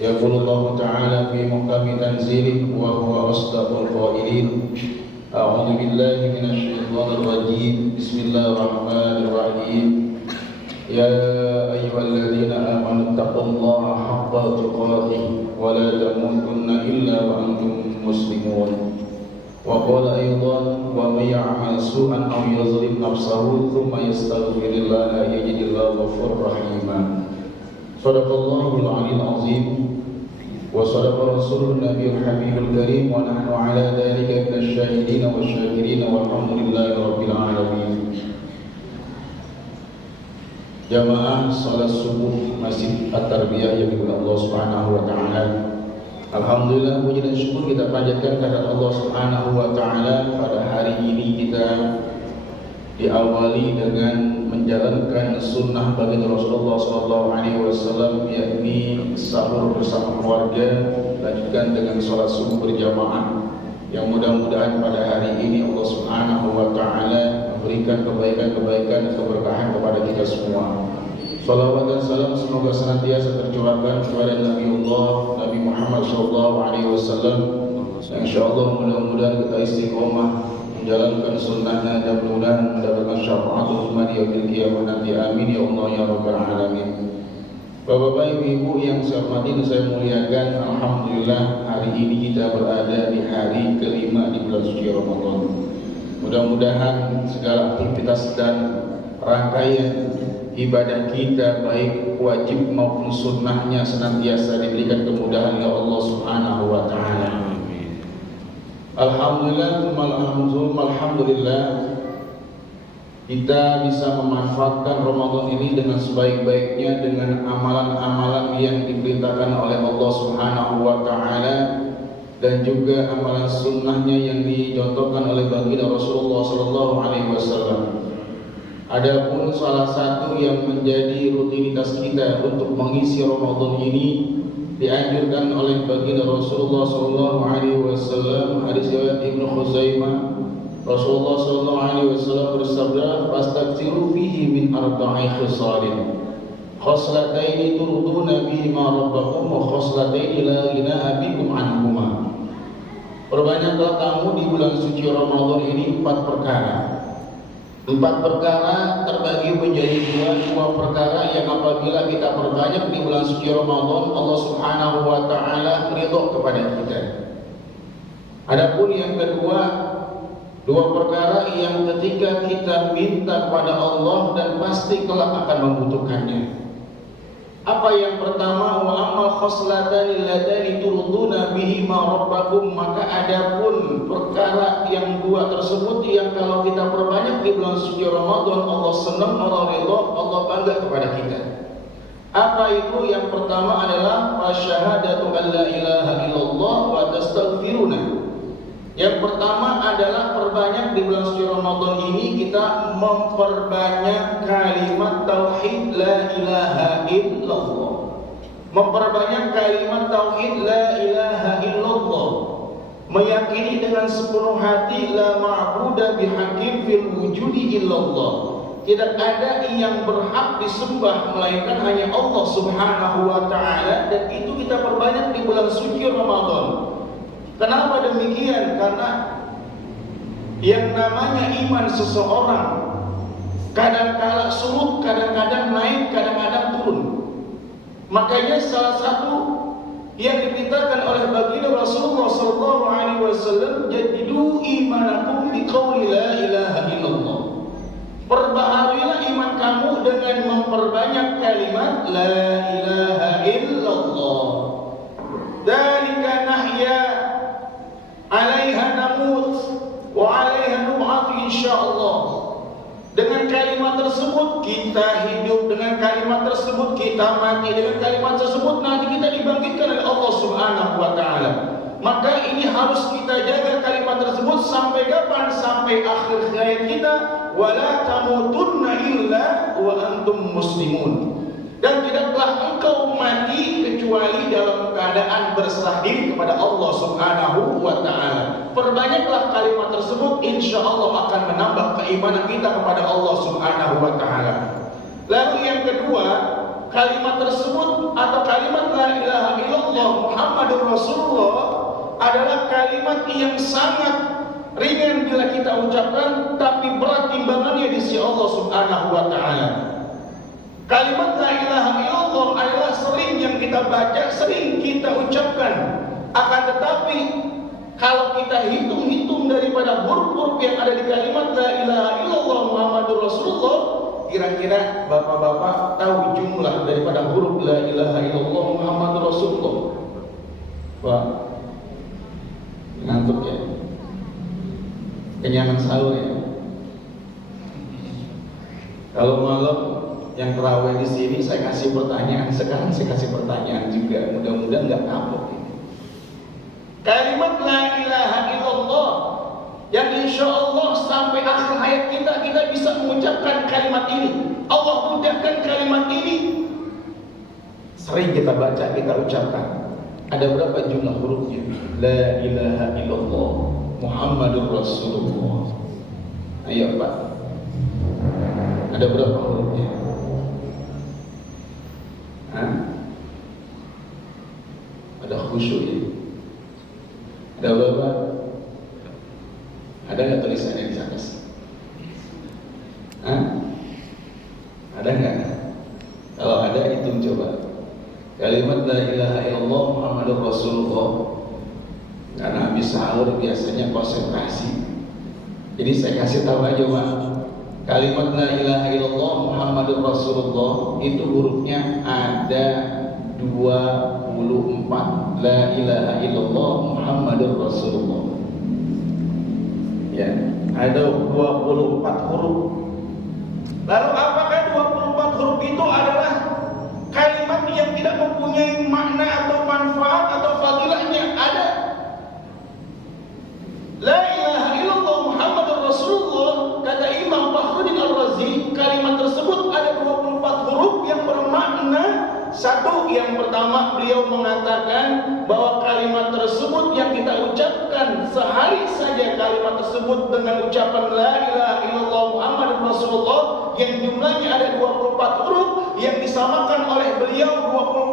يقول الله تعالى في محكم تنزيله وهو أصدق القائلين أعوذ بالله من الشيطان الرجيم بسم الله الرحمن الرحيم يا أيها الذين آمنوا اتقوا الله حق تقاته ولا تموتن إلا وأنتم مسلمون وقال أيضا ومن يعمل سوءا أو يظلم نفسه ثم يستغفر الله يجد الله غفورا رحيما صدق الله العلي العظيم وصدق رسوله النبي الحبيب الكريم ونحن على ذلك من الشاهدين والشاكرين والحمد لله رب العالمين. Jamaah salat subuh Masjid At-Tarbiyah yang dimuliakan Allah Subhanahu wa taala. Alhamdulillah, puji dan syukur kita panjatkan kepada Allah Subhanahu wa taala. Pada hari ini kita diawali dengan menjalankan sunnah baginda Rasulullah SAW, yakni sahur bersama keluarga, lanjutkan dengan sholat subuh berjamaah. Yang mudah-mudahan pada hari ini Allah Subhanahu wa taala memberikan kebaikan-kebaikan dan keberkahan kepada kita semua. Salawat dan salam semoga senantiasa tercurahkan kepada Nabi Muhammad SAW. Insyaallah mudah-mudahan kita istiqomah menjalankan sunnahnya dan mudah-mudahan mendapatkan syafaatul umat yaumil qiyamah nanti. Amin ya Allah ya rabbal alamin. Bapak-bapak, ibu-ibu yang saya hormati dan saya muliakan, alhamdulillah hari ini kita berada di hari kelima di bulan suci Ramadan. Mudah-mudahan segala aktivitas dan rangkaian ibadah kita baik wajib maupun sunnahnya senantiasa diberikan kemudahan oleh Allah Subhanahu wa taala. Alhamdulillah kita bisa memanfaatkan Ramadan ini dengan sebaik-baiknya dengan amalan-amalan yang diperintahkan oleh Allah Subhanahu wa taala dan juga amalan sunnahnya yang dicontohkan oleh baginda Rasulullah SAW. Adapun salah satu yang menjadi rutinitas kita untuk mengisi Ramadan ini dianjurkan oleh baginda Rasulullah SAW. Hadis riwayat Ibnu Khuzaimah, Rasulullah SAW bersabda, "Fastaghfiru fihi min arba'i khisalin. Khoslataini turduna bihima rabbakum wa khoslataini la ghina bikum anhuma." Perbanyaklah kamu di bulan suci Ramadan ini 4 perkara. 4 perkara terbagi menjadi dua perkara yang apabila kita perbanyak di bulan suci Ramadan, Allah Subhanahu wa taala ridho kepada kita. Adapun yang kedua, 2 perkara yang ketika kita minta kepada Allah dan pasti kelak akan membutuhkannya. Apa yang pertama, wa amma khoslatani ladani turduna bihima rabbakum, maka adapun perkara yang 2 tersebut yang kalau kita perbanyak di bulan suci Ramadan, Allah senang, Allah ridha, Allah bangga kepada kita. Apa itu? Yang pertama adalah fasyahadatu an la ilaha illallah wa tastaghfiruna. Yang pertama adalah perbanyak di bulan suci Ramadan ini kita memperbanyak kalimat tauhid la ilaha illallah. Memperbanyak kalimat tauhid la ilaha illallah. Meyakini dengan sepenuh hati la ma'budu bihaqqin fil wujudi illallah. Tidak ada yang berhak disembah melainkan hanya Allah Subhanahu wa taala, dan itu kita perbanyak di bulan suci Ramadan. Kenapa demikian? Karena yang namanya iman seseorang kadang-kala surut, kadang-kadang naik, kadang-kadang turun. Makanya salah satu yang diperintahkan oleh baginda Rasulullah SAW, jadidu imanakum biqauli la ilaha illallah. Perbaharuilah iman kamu dengan memperbanyak kalimat la ilaha illallah. Dzalika nahya 'alaiha namut wa 'alaiha nub'at insyaallah. Dengan kalimat tersebut kita hidup, dengan kalimat tersebut kita mati, dengan kalimat tersebut nanti kita dibangkitkan oleh Allah Subhanahu wa taala. Maka ini harus kita jaga kalimat tersebut sampai kapan? Sampai akhir hayat kita. Wala tamutunna illa wa antum muslimun. Dan tidaklah engkau mati kecuali dalam keadaan berserah diri kepada Allah Subhanahu wa taala. Perbanyaklah kalimat tersebut, insya Allah akan menambah keimanan kita kepada Allah Subhanahu wa taala. Lalu yang kedua, kalimat tersebut atau kalimat la ilaha illallah Muhammadur Rasulullah adalah kalimat yang sangat ringan bila kita ucapkan, tapi berat timbangannya di sisi Allah Subhanahu wa taala. Kalimat la ilaha illallah adalah sering yang kita baca, sering kita ucapkan. Akan tetapi kalau kita hitung-hitung daripada huruf-huruf yang ada di kalimat la ilaha illallah Muhammadur Rasulullah, kira-kira bapak-bapak tahu jumlah daripada huruf la ilaha illallah Muhammadur Rasulullah? Wah, ngantuk ya? Kenyangan sahur ya? Kalau malam yang terawih di sini saya kasih pertanyaan, sekarang saya kasih pertanyaan juga, mudah-mudahan nggak kapok. Kalimat la ilaha illallah yang insya Allah sampai akhir hayat kita bisa mengucapkan kalimat ini. Allah mudahkan kalimat ini. Sering kita baca, kita ucapkan. Ada berapa jumlah hurufnya? La ilaha illallah Muhammadur Rasulullah. Ayo Pak, ada berapa hurufnya? Hah? Ada khusyuk ya? Ada berapa? Ada nggak tulisannya di atas? Hah? Ada nggak? Kalau ada, hitung coba. Kalimat la ilaha illallah Muhammadur Rasulullah. Karena habis sahur biasanya konsentrasi. Jadi saya kasih tahu aja Pak. Kalimat la ilaha illallah Muhammadur Rasulullah itu hurufnya ada 24. La ilaha illallah Muhammadur Rasulullah. Ya, ada 24 huruf. Lalu apakah 24 huruf itu adalah kalimat yang tidak mempunyai makna atau manfaat atau fadilahnya? Ada. La ilaha illallah Muhammadur Rasulullah, kata Imam Fakhruddin Ar-Razi, kalimat tersebut ada 24 huruf yang bermakna. Satu, yang pertama beliau mengatakan bahwa kalimat tersebut yang kita ucapkan sehari saja, kalimat tersebut dengan ucapan la ilaha illallah Muhammadur Rasulullah yang jumlahnya ada 24 huruf, yang disamakan oleh beliau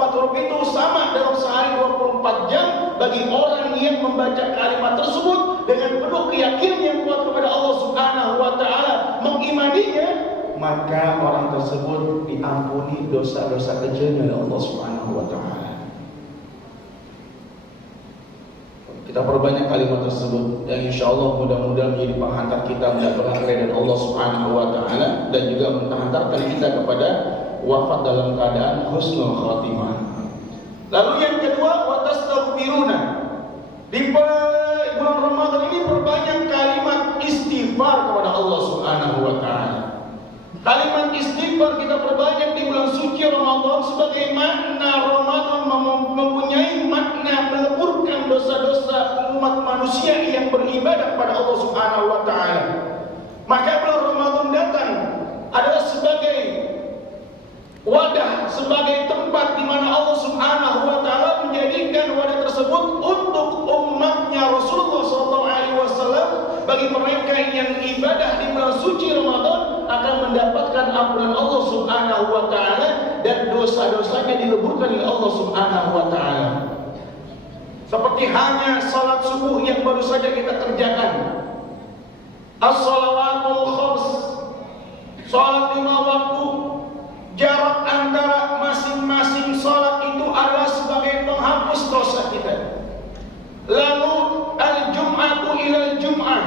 24 huruf itu sama dalam sehari 24 jam bagi orang yang membaca kalimat tersebut dengan penuh keyakinan yang kuat kepada Allah Subhanahu wa taala, mengimaninya, maka orang tersebut diampuni dosa-dosa kecilnya oleh Allah Subhanahu wa taala. Kita perbanyak kalimat tersebut yang insyaallah mudah-mudahan menjadi penghantar kita mendapatkan keridhaan Allah Subhanahu wa taala dan juga menghantarkan kita kepada wafat dalam keadaan husnul khatimah. Lalu yang kedua, wa tastaghfiruna. Di bulan Ramadan ini perbanyak kalimat istighfar kepada Allah Subhanahu wa taala. Kalimat istighfar kita perbanyak di bulan suci Ramadan sebagai makna Ramadan mempunyai makna meleburkan dosa-dosa umat manusia yang beribadah kepada Allah Subhanahu wa taala. Maka bulan Ramadan datang adalah sebagai wadah, sebagai tempat di mana Allah Subhanahu wa taala menjadikan wadah tersebut untuk umatnya Rasulullah SAW. Bagi mereka yang ibadah di bulan suci Ramadan akan mendapatkan ampunan Allah Subhanahu wa taala dan dosa-dosanya dileburkan oleh Allah Subhanahu wa taala. Seperti hanya salat subuh yang baru saja kita kerjakan, as-shalawatul khams, salat 5 waktu, jarak antara masing-masing salat itu adalah sebagai penghapus dosa kita. Lalu al-jum'atu ila jum'ah,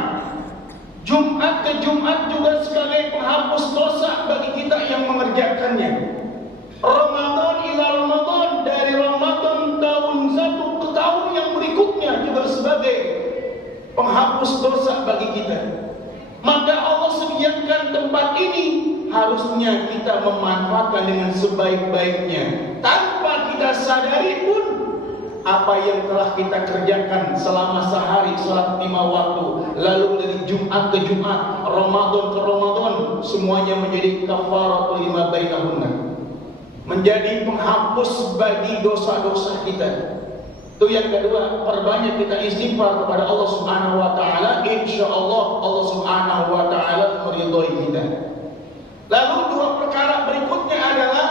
Jumat ke Jumat juga sebagai penghapus dosa bagi kita yang mengerjakannya. Ramadan ila Ramadan, dari Ramadan tahun satu ke tahun yang berikutnya juga sebagai penghapus dosa bagi kita. Maka Allah sediakan tempat ini, harusnya kita memanfaatkan dengan sebaik-baiknya tanpa kita sadari pun apa yang telah kita kerjakan selama sehari, salat 5 waktu, lalu dari Jumat ke Jumat, Ramadan ke Ramadan, semuanya menjadi kafaratul lima bainahunna, menjadi penghapus bagi dosa-dosa kita. Itu yang kedua, perbanyak kita istighfar kepada Allah Subhanahu wa taala, insyaallah Allah Subhanahu wa taala meridhai kita. Lalu dua perkara berikutnya adalah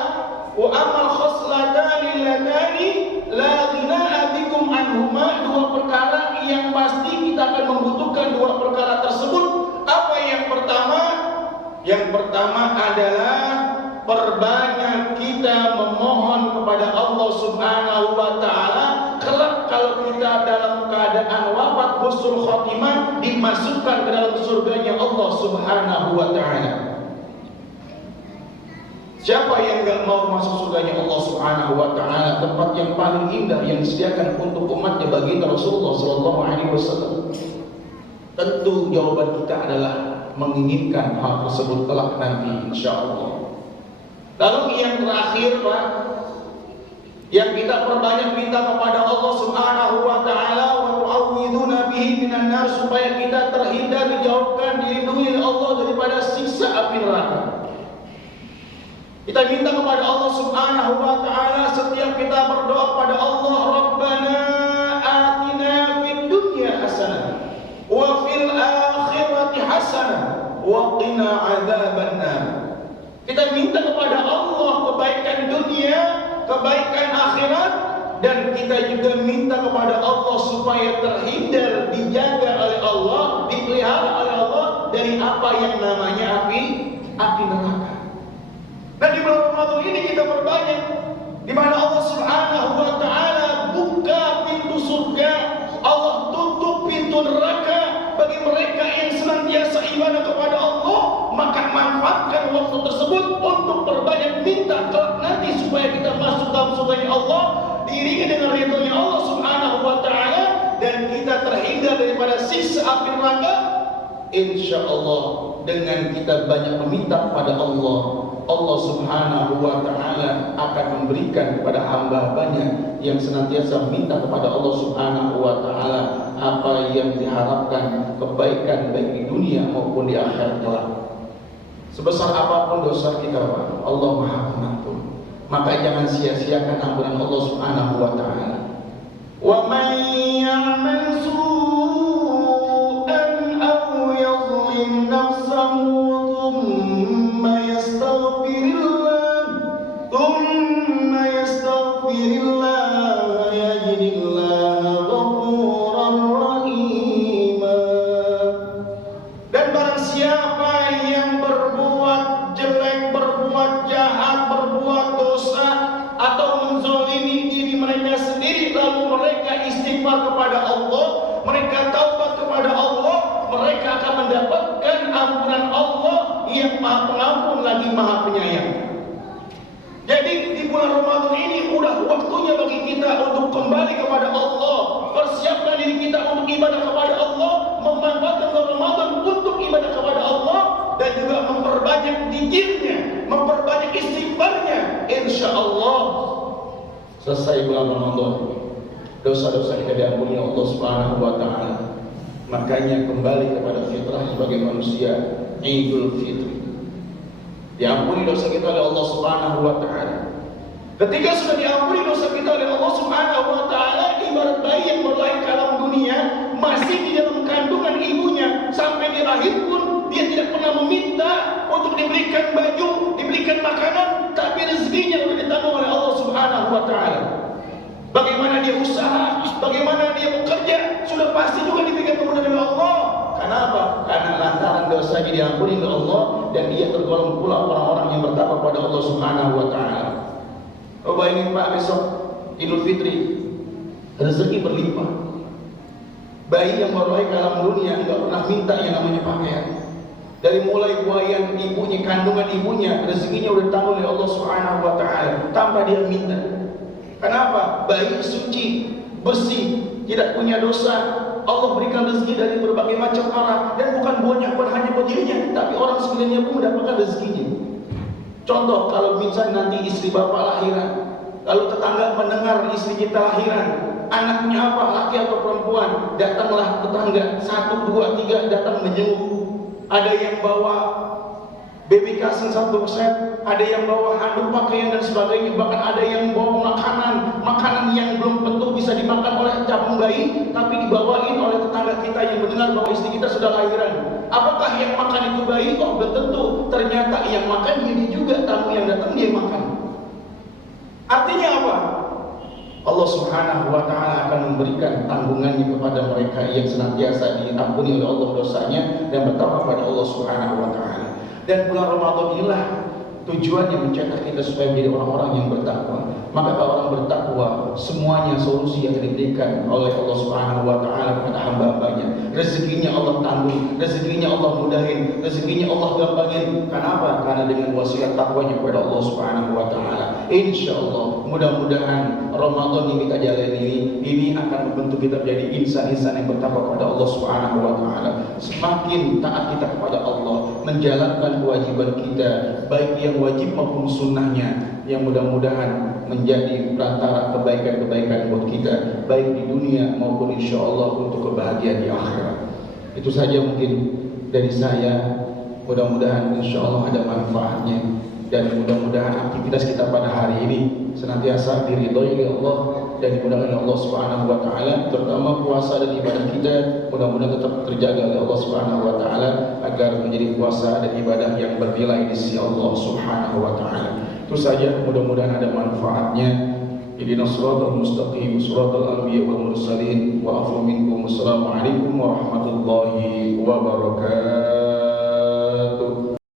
wa amal khoslatani latani la ghina'a bikum anhuma, dua perkara yang pasti kita akan membutuhkan dua perkara tersebut. Apa yang pertama? Yang pertama adalah perbanyak kita memohon kepada Allah Subhanahu wa taala. Kelak kalau kita dalam keadaan wafat husnul khotimah, dimasukkan ke dalam surganya Allah Subhanahu wa taala. Siapa yang enggak mau masuk surganya Allah Subhanahu wa taala, tempat yang paling indah yang disediakan untuk umatnya bagi Rasulullah sallallahu alaihi wasallam? Tentu jawaban kita adalah menginginkan hal tersebut kelak nanti insyaallah. Lalu yang terakhir, Pak, yang kita perbanyak minta kepada Allah Subhanahu wa taala, wa tu'awwidzuna bihi minan nar, supaya kita terhindar, dijauhkan, dilindungi oleh Allah daripada siksa api neraka. Kita minta kepada Allah Subhanahu wa taala setiap kita berdoa kepada Allah, Rabbana atina fid dunya hasanah wa fil akhirati hasanah wa qina adzabannar. Kita minta kepada Allah kebaikan dunia, kebaikan akhirat, dan kita juga minta kepada Allah supaya terhindar, dijaga oleh Allah, dipelihara oleh Allah dari apa yang namanya api neraka. Dan di bulan Ramadan ini kita berbanyak, di mana Allah Subhanahu wa taala buka pintu surga, Allah tutup pintu neraka bagi mereka yang senantiasa ibadah kepada Allah. Maka manfaatkan waktu tersebut untuk berbanyak minta kelak nanti supaya kita masuk dalam surganya Allah, diiringi dengan ridhonya Allah Subhanahu wa taala, dan kita terhindar daripada siksa api neraka. Insyaallah dengan kita banyak meminta kepada Allah, Allah Subhanahu wa taala akan memberikan kepada hamba-hambanya yang senantiasa minta kepada Allah Subhanahu wa taala apa yang diharapkan, kebaikan baik di dunia maupun di akhirat kelak. Sebesar apapun dosa kita, Pak, Allah Maha Pengampun. Maka jangan sia-siakan ampunan Allah Subhanahu wa taala. Wa man ya'mal su'an aw yadhlim nafsahu thumma yastaghfirillah yajidillaha ghafuran rahima. Dan barang siapa yang berbuat jelek, berbuat jahat, berbuat dosa, atau menzalimi diri mereka sendiri, lalu mereka istighfar kepada Allah, mereka taubat kepada Allah, mereka akan mendapatkan ampunan Allah yang Maha Pengampun lagi Maha Penyayang. Jadi di bulan Ramadan ini udah waktunya bagi kita untuk kembali kepada Allah, persiapkan diri kita untuk ibadah kepada Allah, memanfaatkan bulan Ramadan untuk ibadah kepada Allah, dan juga memperbanyak zikirnya, memperbanyak istighfarnya. Insyaallah selesai bulan Ramadan, dosa-dosa kita diampuni Allah Subhanahu wa taala. Makanya kembali kepada fitrah sebagai manusia, Idul Fitri. Diampuni dosa kita oleh Allah Subhanahu wa taala. Ketika sudah diampuni dosa kita oleh Allah Subhanahu wa taala, ibarat bayi yang berlahir ke alam dunia, masih di dalam kandungan ibunya, sampai di lahir pun dia tidak pernah meminta untuk diberikan baju, diberikan makanan, tapi rezekinya sudah ditanggung oleh Allah Subhanahu wa taala. Bagaimana dia usaha, bagaimana dia bekerja, sudah pasti juga diberikan kemudahan oleh Allah. Kenapa? Karena lantaran dosanya diampuni oleh Allah, dan dia tergolong pula orang-orang yang bertakwa kepada Allah Subhanahu wa taala. Oh, bayangin Pak, besok Idul Fitri, rezeki berlimpah. Bayi yang baru lahir ke alam dunia enggak pernah minta yang namanya pakaian. Dari mulai buayan ibunya, kandungan ibunya, rezekinya udah ditanggung oleh Allah Subhanahu wa taala tanpa dia minta. Kenapa? Bayi suci, bersih, tidak punya dosa. Allah berikan rezeki dari berbagai macam arah, dan bukan hanya buat dirinya, tapi orang sekelilingnya pun mendapatkan rezekinya. Contoh, kalau misalnya nanti istri bapak lahiran, lalu tetangga mendengar istri kita lahiran, anaknya apa, laki atau perempuan, datanglah tetangga 1, 2, 3 datang menjenguk. Ada yang bawa baby cushion 1 set, ada yang bawa handuk pakaian dan sebagainya, bahkan ada yang bawa makanan yang belum tentu bisa dimakan oleh capung bayi, tapi dibawain oleh tetangga kita yang mendengar bahwa istri kita sudah lahiran. Apakah yang makan itu bayi? Oh, belum tentu. Ternyata yang makan ini juga tamu yang datang dia makan. Artinya apa? Allah Subhanahu wa taala akan memberikan tanggungannya kepada mereka yang senantiasa diampuni oleh Allah dosanya dan bertawaf kepada Allah Subhanahu wa taala. Dan bulan Ramadan inilah tujuannya mencetak kita supaya menjadi orang-orang yang bertakwa. Maka kalau orang bertakwa, semuanya solusi yang diberikan oleh Allah Subhanahu wa taala kepada hamba-hambanya. Rezekinya Allah tanggung, rezekinya Allah mudahin, rezekinya Allah gampangin. Kenapa? Karena dengan wasiat takwanya kepada Allah Subhanahu wa taala. Insyaallah, mudah-mudahan Ramadan yang kita jalani ini akan membentuk kita menjadi insan-insan yang bertakwa kepada Allah Subhanahu wa taala. Semakin taat kita kepada Allah, menjalankan kewajiban kita, baik yang wajib maupun sunnahnya, yang mudah-mudahan menjadi perantara kebaikan-kebaikan buat kita, baik di dunia maupun insya Allah untuk kebahagiaan di akhirat. Itu saja mungkin dari saya. Mudah-mudahan insya Allah ada manfaatnya, dan mudah-mudahan aktivitas kita pada hari ini senantiasa diridhoi oleh Allah dan dimudahkan oleh Allah Subhanahu wa taala, terutama puasa dan ibadah kita mudah-mudahan tetap terjaga oleh Allah Subhanahu wa taala agar menjadi puasa dan ibadah yang bernilai di sisi Allah Subhanahu wa taala. Itu saja, mudah-mudahan ada manfaatnya. Ihdinas siratal mustaqim, siratal anbiya wal mursalin, wa afu minkum. Assalamualaikum warahmatullahi wabarakatuh.